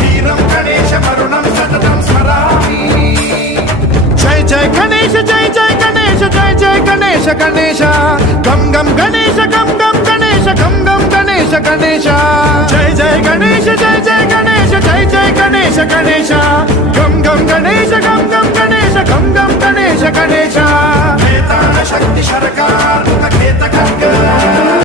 वीरं गणेशमरुणं सततं स्मरामि। जय जय गणेश जय जय गणेश जय जय गणेश गणेश गम गम गणेश गम गम गणेश गम गम गणेश गणेश जय जय गणेश जय जय गणेश जय जय गणेश गणेश गम गम गणेश गम गम गणेश गम गम गणेश गणेश वेताल शक्ति शरकार